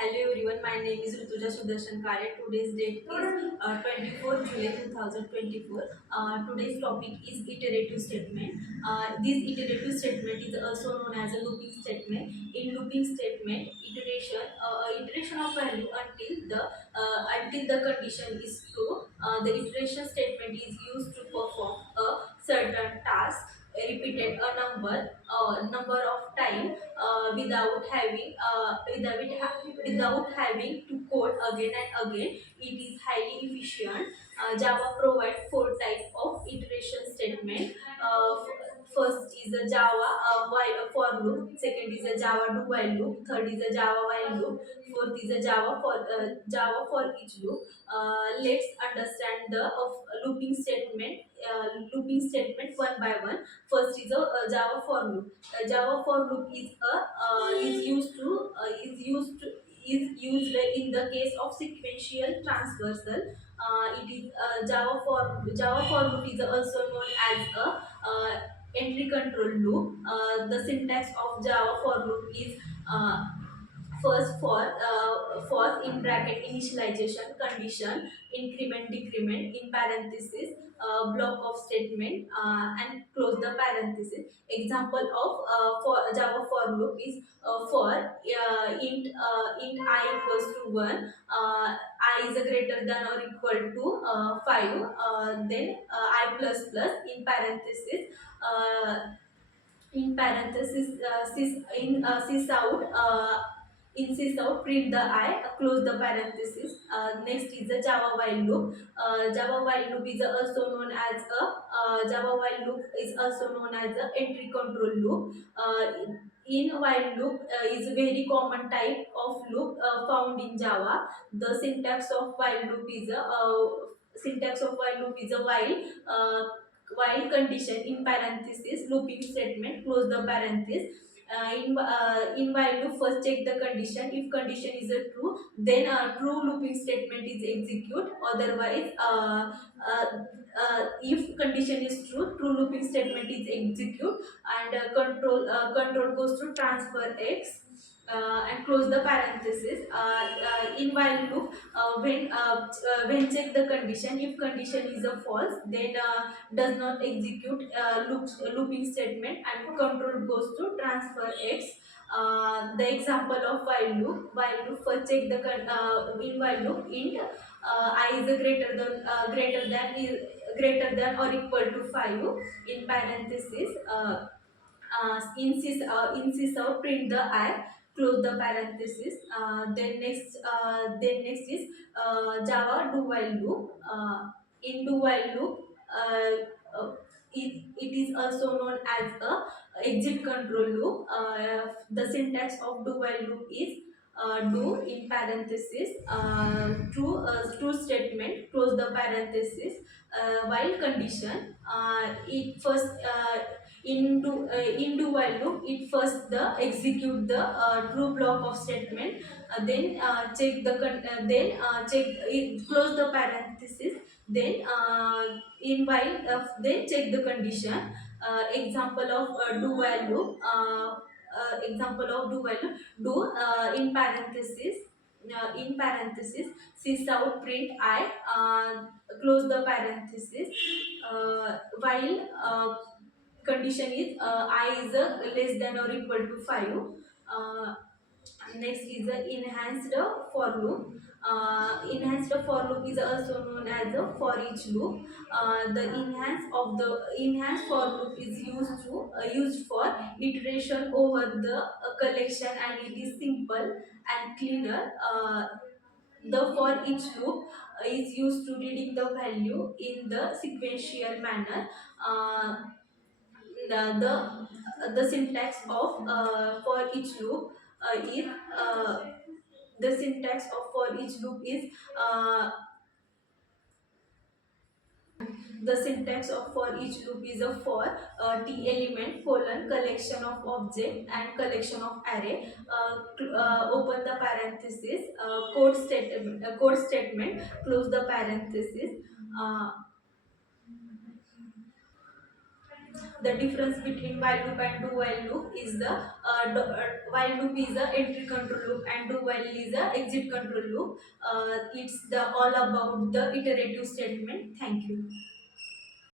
Hello everyone, my name is Rutuja Sudarshan Kare. Today's date is 24 July 2024. Today's topic is iterative statement. This iterative statement is also known as a looping statement. In looping statement, iteration of value until the condition is true. The iteration statement is used to perform a certain task repeated a number of time without having to code again and again. It is highly efficient. Java provides four types of iteration statement. First is a Java for loop. Second is a Java do while loop. Third is a Java while loop. Fourth is a Java for each loop. Let's understand the of looping statement. Looping statement one by one. First is a Java for loop. Java for loop is used in the case of sequential transversal. It is Java for loop is also known as a entry control loop. The syntax of Java for loop is first in bracket initialization condition, increment decrement in parenthesis, block of statement, and close the parenthesis. Example of for Java for loop is for int I equals to 1, I is greater than or equal to 5, then I plus plus in parenthesis, sys out, insist out, print the I, close the parenthesis. Next is the Java while loop. Java while loop is also known as a Java while loop is also known as a entry control loop. In while loop is a very common type of loop found in Java. The syntax of while loop is a while condition in parenthesis looping statement, close the parenthesis. In while loop, first check the condition. If condition is a true, then true looping statement is execute. Otherwise, if condition is true looping statement is execute, and control goes to transfer x, and close the parenthesis. In while loop, when check the condition, if condition is a false, then does not execute looping statement, and control goes to transfer x. The example of while loop first check the in while loop int I is a greater than or equal to 5 in parenthesis, insist out, print the I, close the parenthesis. Then next is Java do while loop. In do while loop, it is also known as a exit control loop. The syntax of do while loop is do in parenthesis, true statement, close the parenthesis, while condition. It first into while loop, it first the execute the true block of statement, then check it, close the parenthesis, then then check the condition. Example of do while loop, example of do while loop, do in parenthesis sys out, print I, close the parenthesis, while condition is I is less than or equal to 5. uh, Next is the enhanced for loop. Enhanced for loop is also known as a for each loop. The enhanced for loop is used for iteration over the collection, and it is simple and cleaner. The for each loop is used to reading the value in the sequential manner. The syntax of for each loop is the syntax of for each loop is the syntax of for each loop is a for t element colon collection of object and collection of array, open the parenthesis, code statement, close the parenthesis. uh, The difference between while loop and do while loop is the while loop is a entry control loop and do while is a exit control loop. It's the all about the iterative statement. Thank you.